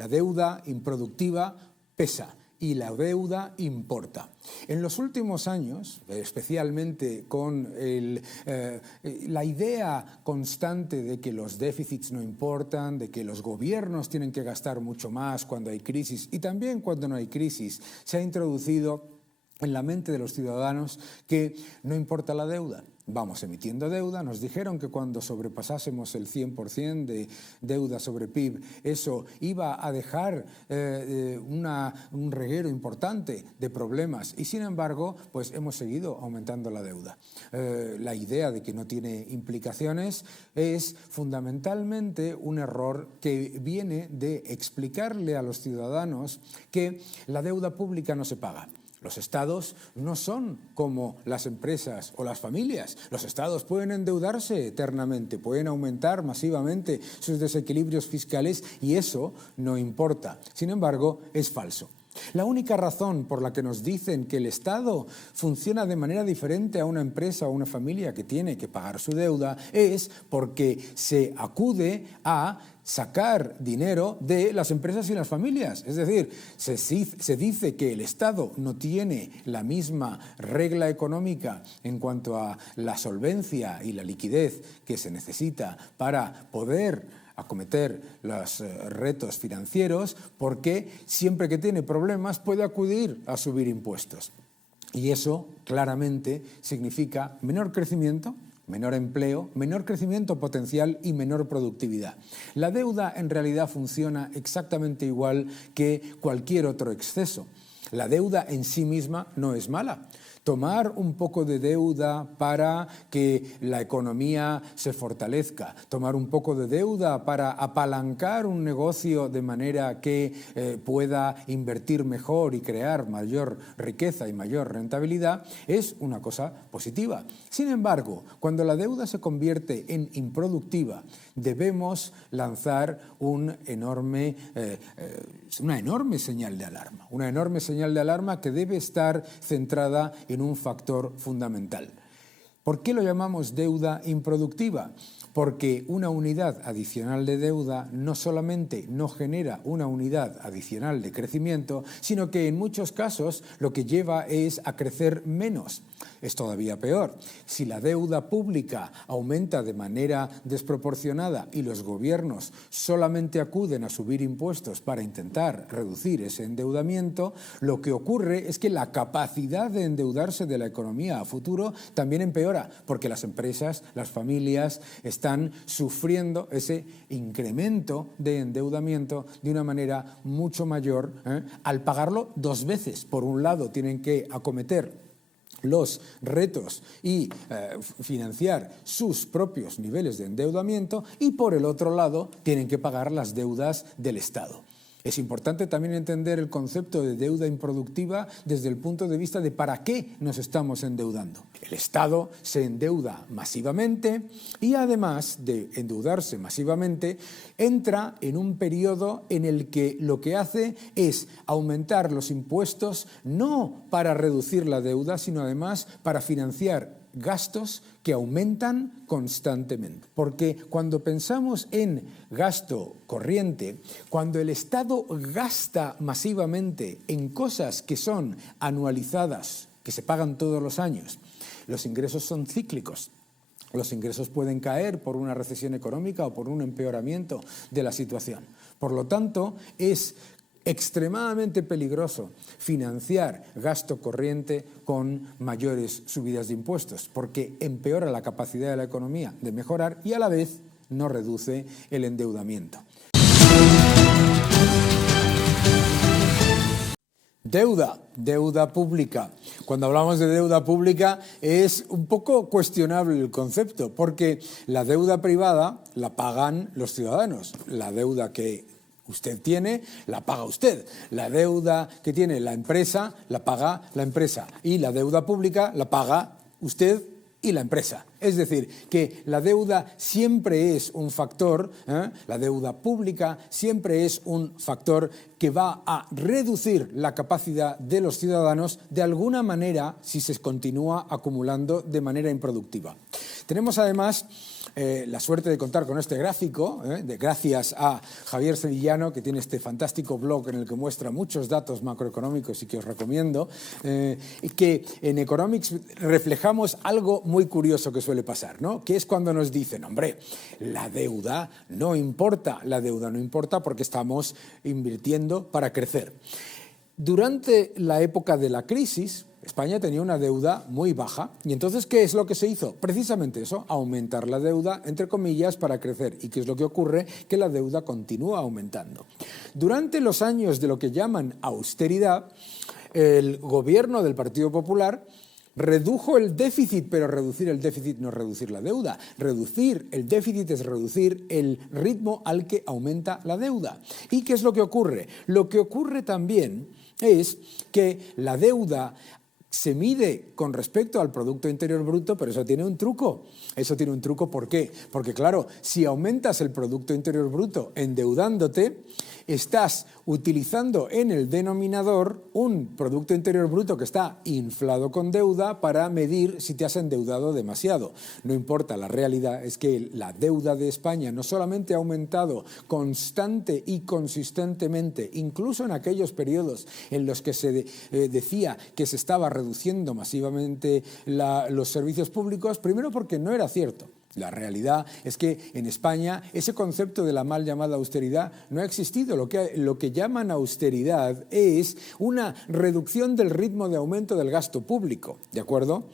La deuda improductiva pesa y la deuda importa. En los últimos años, especialmente con la idea constante de que los déficits no importan, de que los gobiernos tienen que gastar mucho más cuando hay crisis y también cuando no hay crisis, se ha introducido en la mente de los ciudadanos que no importa la deuda. Vamos emitiendo deuda, nos dijeron que cuando sobrepasásemos el 100% de deuda sobre PIB, eso iba a dejar un reguero importante de problemas y sin embargo, pues hemos seguido aumentando la deuda. La idea de que no tiene implicaciones es fundamentalmente un error que viene de explicarle a los ciudadanos que la deuda pública no se paga. Los estados no son como las empresas o las familias. Los estados pueden endeudarse eternamente, pueden aumentar masivamente sus desequilibrios fiscales y eso no importa. Sin embargo, es falso. La única razón por la que nos dicen que el Estado funciona de manera diferente a una empresa o una familia que tiene que pagar su deuda es porque se acude a sacar dinero de las empresas y las familias. Es decir, se dice que el Estado no tiene la misma regla económica en cuanto a la solvencia y la liquidez que se necesita para poder acometer los retos financieros, porque siempre que tiene problemas puede acudir a subir impuestos. Y eso claramente significa menor crecimiento, menor empleo, menor crecimiento potencial y menor productividad. La deuda en realidad funciona exactamente igual que cualquier otro exceso. La deuda en sí misma no es mala. Tomar un poco de deuda para que la economía se fortalezca, tomar un poco de deuda para apalancar un negocio de manera que pueda invertir mejor y crear mayor riqueza y mayor rentabilidad, es una cosa positiva. Sin embargo, cuando la deuda se convierte en improductiva, debemos lanzar una enorme señal de alarma que debe estar centrada en un factor fundamental. ¿Por qué lo llamamos deuda improductiva? Porque una unidad adicional de deuda no solamente no genera una unidad adicional de crecimiento, sino que en muchos casos lo que lleva es a crecer menos. Es todavía peor. Si la deuda pública aumenta de manera desproporcionada y los gobiernos solamente acuden a subir impuestos para intentar reducir ese endeudamiento, lo que ocurre es que la capacidad de endeudarse de la economía a futuro también empeora, porque las empresas, las familias están sufriendo ese incremento de endeudamiento de una manera mucho mayor, al pagarlo dos veces. Por un lado, tienen que acometer los retos y financiar sus propios niveles de endeudamiento y por el otro lado tienen que pagar las deudas del Estado. Es importante también entender el concepto de deuda improductiva desde el punto de vista de para qué nos estamos endeudando. El Estado se endeuda masivamente y además de endeudarse masivamente, entra en un periodo en el que lo que hace es aumentar los impuestos no para reducir la deuda, sino además para financiar gastos que aumentan constantemente. Porque cuando pensamos en gasto corriente, cuando el Estado gasta masivamente en cosas que son anualizadas, que se pagan todos los años, los ingresos son cíclicos. Los ingresos pueden caer por una recesión económica o por un empeoramiento de la situación. Por lo tanto, es extremadamente peligroso financiar gasto corriente con mayores subidas de impuestos, porque empeora la capacidad de la economía de mejorar y a la vez no reduce el endeudamiento. Deuda pública. Cuando hablamos de deuda pública es un poco cuestionable el concepto, porque la deuda privada la pagan los ciudadanos. La deuda que usted tiene, la paga usted. La deuda que tiene la empresa, la paga la empresa. Y la deuda pública la paga usted y la empresa. Es decir, que la deuda siempre es un factor, la deuda pública siempre es un factor que va a reducir la capacidad de los ciudadanos de alguna manera si se continúa acumulando de manera improductiva. Tenemos además la suerte de contar con este gráfico, gracias a Javier Sevillano, que tiene este fantástico blog en el que muestra muchos datos macroeconómicos y que os recomiendo, que en Economics reflejamos algo muy curioso que suele pasar, ¿no? Que es cuando nos dicen, hombre, la deuda no importa porque estamos invirtiendo para crecer. Durante la época de la crisis, España tenía una deuda muy baja y entonces, ¿qué es lo que se hizo? Precisamente eso, aumentar la deuda, entre comillas, para crecer. ¿Y qué es lo que ocurre? Que la deuda continúa aumentando. Durante los años de lo que llaman austeridad, el gobierno del Partido Popular redujo el déficit, pero reducir el déficit no es reducir la deuda. Reducir el déficit es reducir el ritmo al que aumenta la deuda. ¿Y qué es lo que ocurre? Lo que ocurre también es que la deuda se mide con respecto al Producto Interior Bruto, pero eso tiene un truco. Eso tiene un truco, ¿por qué? Porque claro, si aumentas el Producto Interior Bruto endeudándote, estás utilizando en el denominador un Producto Interior Bruto que está inflado con deuda para medir si te has endeudado demasiado. No importa, la realidad es que la deuda de España no solamente ha aumentado constante y consistentemente, incluso en aquellos periodos en los que se decía que se estaba reduciendo masivamente los servicios públicos, primero porque no era cierto. La realidad es que en España ese concepto de la mal llamada austeridad no ha existido. Lo que llaman austeridad es una reducción del ritmo de aumento del gasto público, ¿de acuerdo?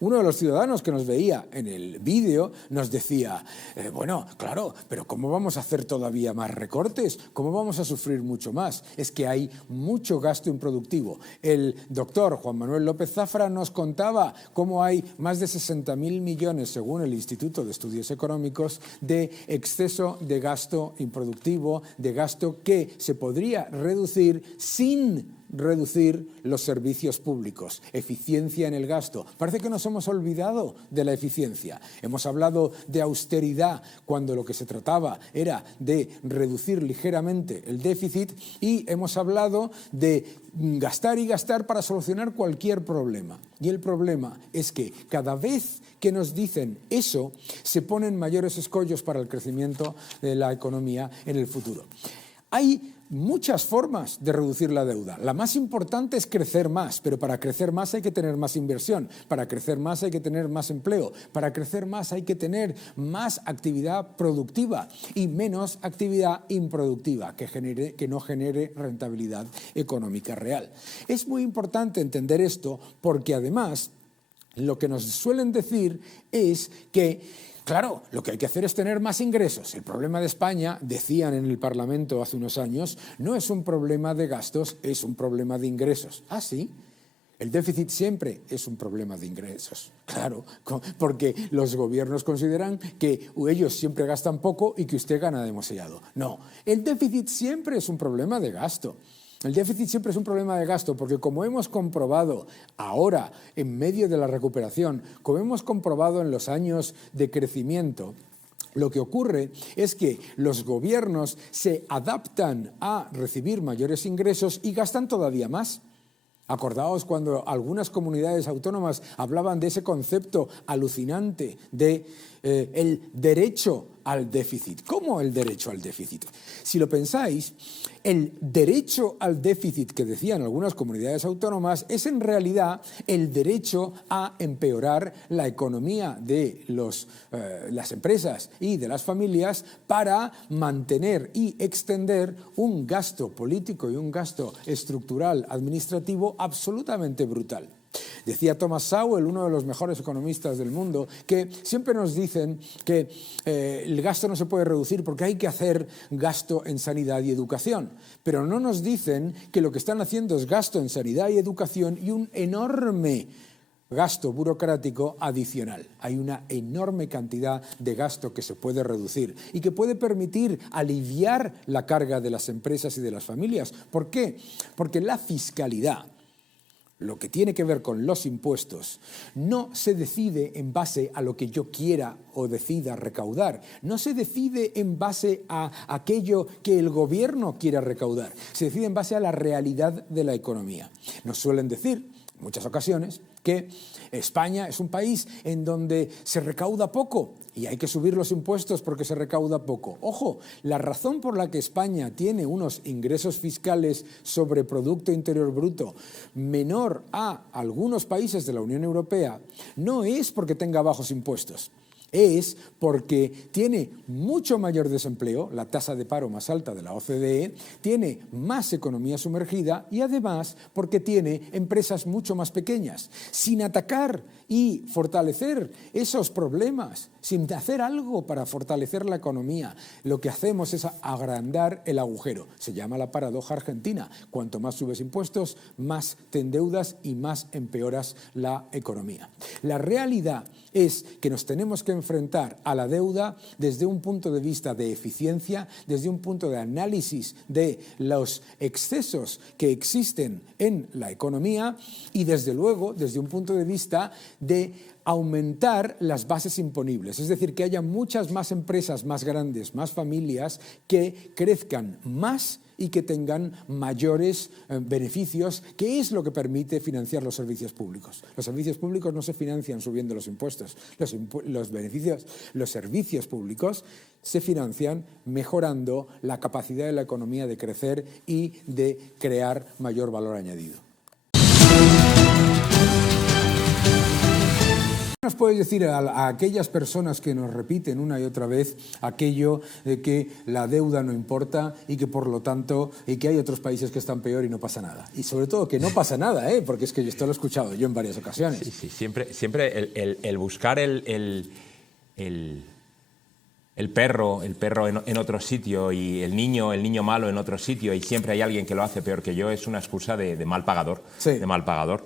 Uno de los ciudadanos que nos veía en el vídeo nos decía, bueno, claro, pero ¿cómo vamos a hacer todavía más recortes? ¿Cómo vamos a sufrir mucho más? Es que hay mucho gasto improductivo. El doctor Juan Manuel López Zafra nos contaba cómo hay más de 60.000 millones, según el Instituto de Estudios Económicos, de exceso de gasto improductivo, de gasto que se podría reducir sin reducir los servicios públicos, eficiencia en el gasto. Parece que nos hemos olvidado de la eficiencia. Hemos hablado de austeridad cuando lo que se trataba era de reducir ligeramente el déficit y hemos hablado de gastar y gastar para solucionar cualquier problema. Y el problema es que cada vez que nos dicen eso, se ponen mayores escollos para el crecimiento de la economía en el futuro. Hay muchas formas de reducir la deuda. La más importante es crecer más, pero para crecer más hay que tener más inversión, para crecer más hay que tener más empleo, para crecer más hay que tener más actividad productiva y menos actividad improductiva que no genere rentabilidad económica real. Es muy importante entender esto porque además lo que nos suelen decir es que claro, lo que hay que hacer es tener más ingresos. El problema de España, decían en el Parlamento hace unos años, no es un problema de gastos, es un problema de ingresos. ¿Ah, sí? El déficit siempre es un problema de ingresos. Claro, porque los gobiernos consideran que ellos siempre gastan poco y que usted gana demasiado. No, el déficit siempre es un problema de gasto. El déficit siempre es un problema de gasto porque como hemos comprobado ahora en medio de la recuperación, como hemos comprobado en los años de crecimiento, lo que ocurre es que los gobiernos se adaptan a recibir mayores ingresos y gastan todavía más. Acordaos cuando algunas comunidades autónomas hablaban de ese concepto alucinante de el derecho al déficit. ¿Cómo el derecho al déficit? Si lo pensáis, el derecho al déficit que decían algunas comunidades autónomas es en realidad el derecho a empeorar la economía de las empresas y de las familias para mantener y extender un gasto político y un gasto estructural administrativo absolutamente brutal. Decía Thomas Sowell, uno de los mejores economistas del mundo, que siempre nos dicen que el gasto no se puede reducir porque hay que hacer gasto en sanidad y educación. Pero no nos dicen que lo que están haciendo es gasto en sanidad y educación y un enorme gasto burocrático adicional. Hay una enorme cantidad de gasto que se puede reducir y que puede permitir aliviar la carga de las empresas y de las familias. ¿Por qué? Porque la fiscalidad, lo que tiene que ver con los impuestos, no se decide en base a lo que yo quiera o decida recaudar. No se decide en base a aquello que el gobierno quiera recaudar. Se decide en base a la realidad de la economía. Nos suelen decir, en muchas ocasiones, que España es un país en donde se recauda poco y hay que subir los impuestos porque se recauda poco. Ojo, la razón por la que España tiene unos ingresos fiscales sobre Producto Interior Bruto menor a algunos países de la Unión Europea no es porque tenga bajos impuestos. Es porque tiene mucho mayor desempleo, la tasa de paro más alta de la OCDE, tiene más economía sumergida y además porque tiene empresas mucho más pequeñas. Sin atacar y fortalecer esos problemas, sin hacer algo para fortalecer la economía, lo que hacemos es agrandar el agujero. Se llama la paradoja argentina. Cuanto más subes impuestos, más te endeudas y más empeoras la economía. La realidad es que nos tenemos que enfrentar a la deuda desde un punto de vista de eficiencia, desde un punto de análisis de los excesos que existen en la economía y desde luego desde un punto de vista de aumentar las bases imponibles, es decir, que haya muchas más empresas más grandes, más familias que crezcan más y que tengan mayores beneficios, que es lo que permite financiar los servicios públicos. Los servicios públicos no se financian subiendo los impuestos, los servicios públicos se financian mejorando la capacidad de la economía de crecer y de crear mayor valor añadido. ¿Qué nos puedes decir a aquellas personas que nos repiten una y otra vez aquello de que la deuda no importa y que por lo tanto y que hay otros países que están peor y no pasa nada? Y sobre todo que no pasa nada, porque es que esto lo he escuchado yo en varias ocasiones. Sí, siempre el buscar el perro en otro sitio y el niño malo en otro sitio y siempre hay alguien que lo hace peor que yo es una excusa de mal pagador. Sí. De mal pagador.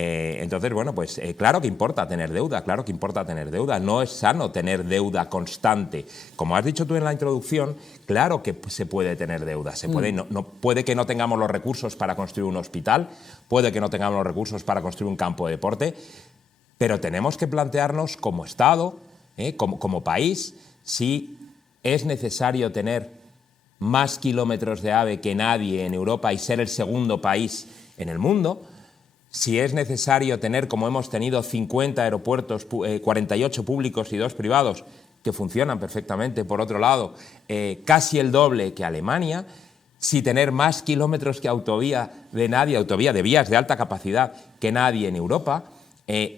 Entonces, bueno, pues claro que importa tener deuda, claro que importa tener deuda. No es sano tener deuda constante. Como has dicho tú en la introducción, claro que se puede tener deuda. Se puede, puede que no tengamos los recursos para construir un hospital, puede que no tengamos los recursos para construir un campo de deporte, pero tenemos que plantearnos como Estado, como país, si es necesario tener más kilómetros de AVE que nadie en Europa y ser el segundo país en el mundo, si es necesario tener, como hemos tenido, 50 aeropuertos, 48 públicos y 2 privados, que funcionan perfectamente, por otro lado, casi el doble que Alemania, si tener más kilómetros que autovía de vías de alta capacidad que nadie en Europa,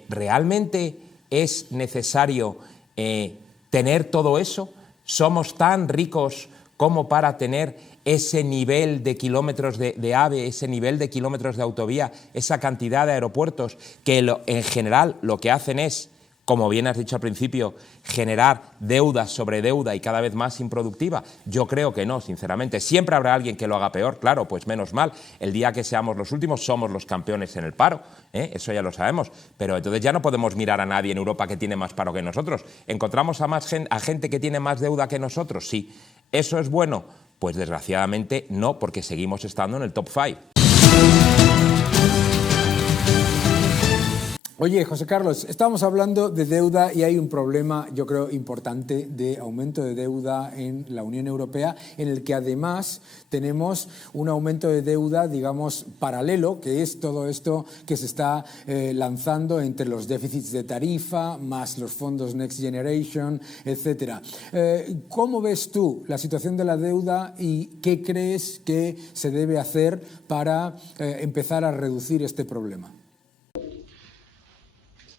¿realmente es necesario tener todo eso? ¿Somos tan ricos como para tener ese nivel de kilómetros de AVE, ese nivel de kilómetros de autovía, esa cantidad de aeropuertos que en general lo que hacen es, como bien has dicho al principio, generar deuda sobre deuda y cada vez más improductiva? Yo creo que no, sinceramente. Siempre habrá alguien que lo haga peor, claro, pues menos mal. El día que seamos los últimos somos los campeones en el paro, eso ya lo sabemos. Pero entonces ya no podemos mirar a nadie en Europa que tiene más paro que nosotros. ¿Encontramos a gente que tiene más deuda que nosotros? Sí. ¿Eso es bueno? Pues desgraciadamente no, porque seguimos estando en el top 5. Oye, José Carlos, estamos hablando de deuda y hay un problema, yo creo, importante de aumento de deuda en la Unión Europea, en el que además tenemos un aumento de deuda, digamos, paralelo, que es todo esto que se está lanzando entre los déficits de tarifa, más los fondos Next Generation, etcétera. ¿Cómo ves tú la situación de la deuda y qué crees que se debe hacer para empezar a reducir este problema?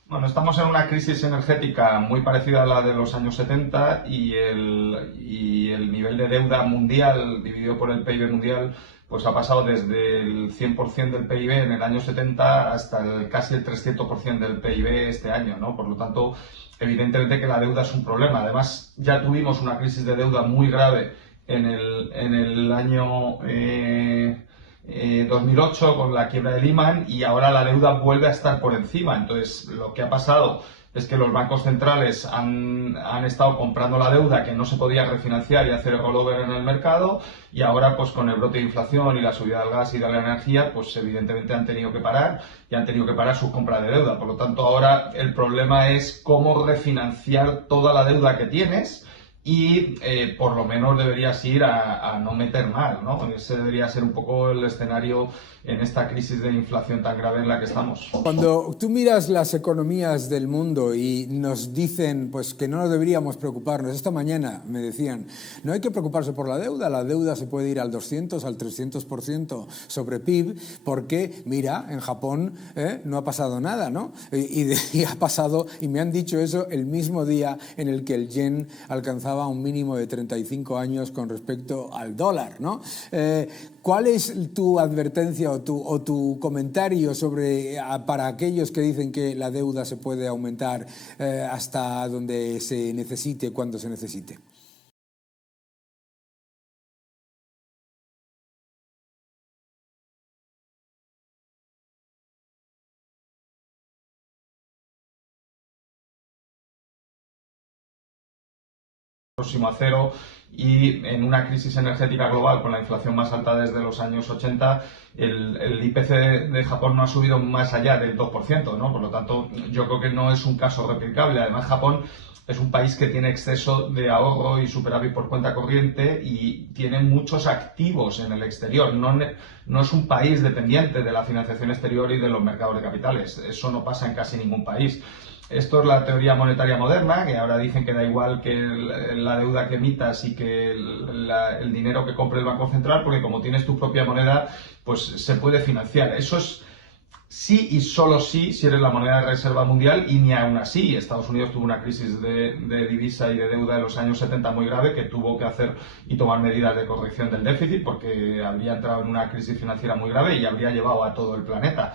Bueno, estamos en una crisis energética muy parecida a la de los años 70 y el nivel de deuda mundial dividido por el PIB mundial pues ha pasado desde el 100% del PIB en el año 70 hasta casi el 300% del PIB este año, ¿no? Por lo tanto, evidentemente que la deuda es un problema. Además, ya tuvimos una crisis de deuda muy grave en el año 2008 con la quiebra de Lehman y ahora la deuda vuelve a estar por encima. Entonces, lo que ha pasado es que los bancos centrales han estado comprando la deuda que no se podía refinanciar y hacer rollover en el mercado y ahora pues con el brote de inflación y la subida del gas y de la energía pues evidentemente han tenido que parar y han tenido que parar sus compras de deuda. Por lo tanto, ahora el problema es cómo refinanciar toda la deuda que tienes y por lo menos deberías ir a no meter mal, ¿no? Ese debería ser un poco el escenario en esta crisis de inflación tan grave en la que estamos. Cuando tú miras las economías del mundo y nos dicen pues, que no deberíamos preocuparnos, esta mañana me decían, no hay que preocuparse por la deuda se puede ir al 200, al 300% sobre PIB, porque, mira, en Japón no ha pasado nada, ¿no? Y ha pasado, y me han dicho eso el mismo día en el que el yen alcanzaba un mínimo de 35 años con respecto al dólar, ¿no? ¿Cuál es tu advertencia o tu comentario para aquellos que dicen que la deuda se puede aumentar hasta donde se necesite, cuando se necesite? Próximo a cero, y en una crisis energética global con la inflación más alta desde los años 80, el IPC de Japón no ha subido más allá del 2%, ¿no? Por lo tanto, yo creo que no es un caso replicable. Además, Japón es un país que tiene exceso de ahorro y superávit por cuenta corriente y tiene muchos activos en el exterior. No es un país dependiente de la financiación exterior y de los mercados de capitales. Eso no pasa en casi ningún país. Esto es la teoría monetaria moderna, que ahora dicen que da igual que la deuda que emitas y que el dinero que compre el Banco Central, porque como tienes tu propia moneda, pues se puede financiar. Eso es sí y solo sí si eres la moneda de reserva mundial, y ni aún así. Estados Unidos tuvo una crisis de divisa y de deuda en los años 70 muy grave, que tuvo que hacer y tomar medidas de corrección del déficit porque habría entrado en una crisis financiera muy grave y habría llevado a todo el planeta.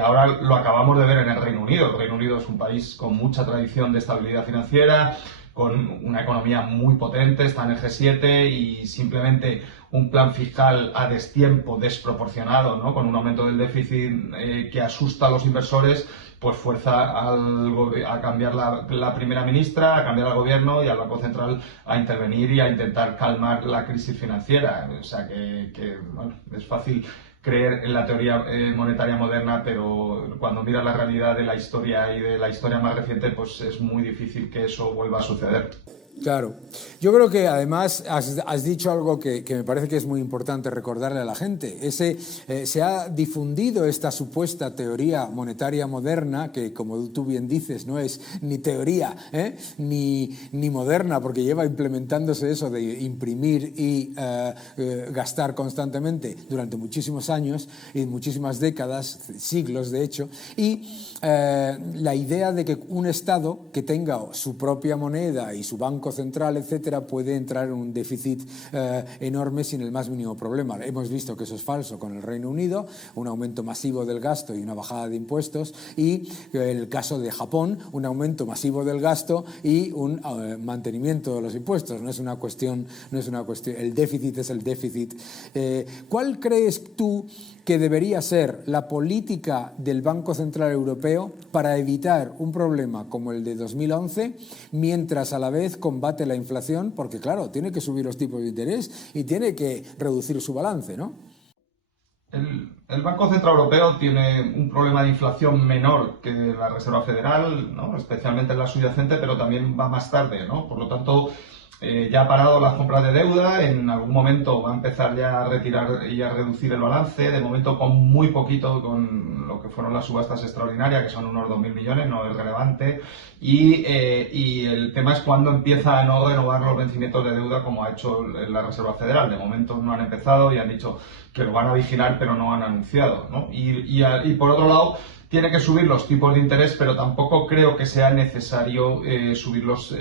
Ahora lo acabamos de ver en el Reino Unido. El Reino Unido es un país con mucha tradición de estabilidad financiera, con una economía muy potente, está en el G7, y simplemente un plan fiscal a destiempo, desproporcionado, ¿no? Con un aumento del déficit que asusta a los inversores, pues fuerza a cambiar la primera ministra, a cambiar al gobierno y al Banco Central a intervenir y a intentar calmar la crisis financiera. O sea que bueno, es fácil creer en la teoría monetaria moderna, pero cuando miras la realidad de la historia y de la historia más reciente, pues es muy difícil que eso vuelva a suceder. Claro. Yo creo que además has dicho algo que me parece que es muy importante recordarle a la gente. Se ha difundido esta supuesta teoría monetaria moderna, que como tú bien dices no es ni teoría ni moderna, porque lleva implementándose eso de imprimir y gastar constantemente durante muchísimos años y muchísimas décadas, siglos de hecho, y la idea de que un Estado que tenga su propia moneda y su banco central, etcétera, puede entrar en un déficit enorme sin el más mínimo problema. Hemos visto que eso es falso con el Reino Unido, un aumento masivo del gasto y una bajada de impuestos, y en el caso de Japón, un aumento masivo del gasto y un mantenimiento de los impuestos. No es una cuestión, el déficit es el déficit. ¿Cuál crees tú que debería ser la política del Banco Central Europeo para evitar un problema como el de 2011, mientras a la vez combate la inflación? Porque claro, tiene que subir los tipos de interés y tiene que reducir su balance, ¿no? El Banco Central Europeo tiene un problema de inflación menor que la Reserva Federal, ¿no? Especialmente en la subyacente, pero también va más tarde, ¿no? Por lo tanto, ya ha parado las compras de deuda, en algún momento va a empezar ya a retirar y a reducir el balance, de momento con muy poquito, con lo que fueron las subastas extraordinarias, que son unos 2.000 millones, no es relevante, y el tema es cuándo empieza a no renovar los vencimientos de deuda como ha hecho la Reserva Federal. De momento no han empezado y han dicho que lo van a vigilar, pero no han anunciado, ¿no? Y por otro lado, tiene que subir los tipos de interés, pero tampoco creo que sea necesario subirlos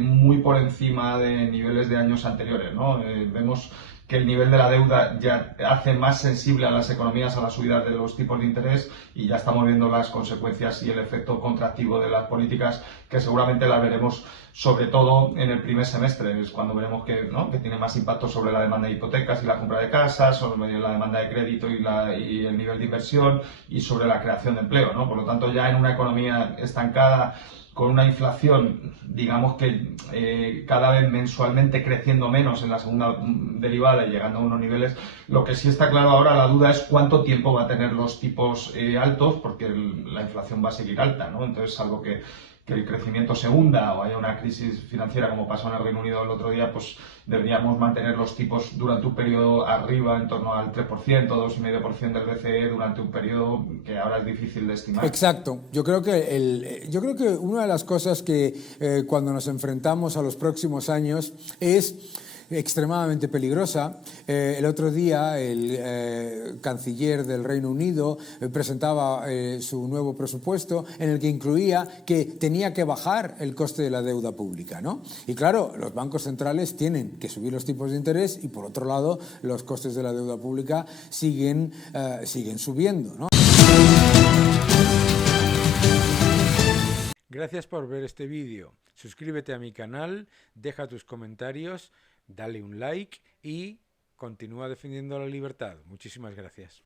muy por encima de niveles de años anteriores, ¿no? Vemos que el nivel de la deuda ya hace más sensible a las economías a la subida de los tipos de interés, y ya estamos viendo las consecuencias y el efecto contractivo de las políticas, que seguramente las veremos sobre todo en el primer semestre. Es cuando veremos que tiene más impacto sobre la demanda de hipotecas y la compra de casas, sobre la demanda de crédito y el nivel de inversión, y sobre la creación de empleo, ¿no? Por lo tanto, ya en una economía estancada, con una inflación, digamos que cada vez mensualmente creciendo menos en la segunda derivada y llegando a unos niveles, lo que sí está claro ahora, la duda es cuánto tiempo va a tener los tipos altos, porque la inflación va a seguir alta, ¿no? Entonces, salvo que que el crecimiento se hunda o haya una crisis financiera como pasó en el Reino Unido el otro día, pues deberíamos mantener los tipos durante un periodo arriba, en torno al 3%, 2,5% del BCE durante un periodo que ahora es difícil de estimar. Exacto. Yo creo que una de las cosas que cuando nos enfrentamos a los próximos años es extremadamente peligrosa. El otro día el canciller del Reino Unido presentaba su nuevo presupuesto en el que incluía que tenía que bajar el coste de la deuda pública, ¿no? Y claro, los bancos centrales tienen que subir los tipos de interés y por otro lado los costes de la deuda pública siguen subiendo, ¿no? Gracias por ver este vídeo. Suscríbete a mi canal, deja tus comentarios, dale un like y continúa defendiendo la libertad. Muchísimas gracias.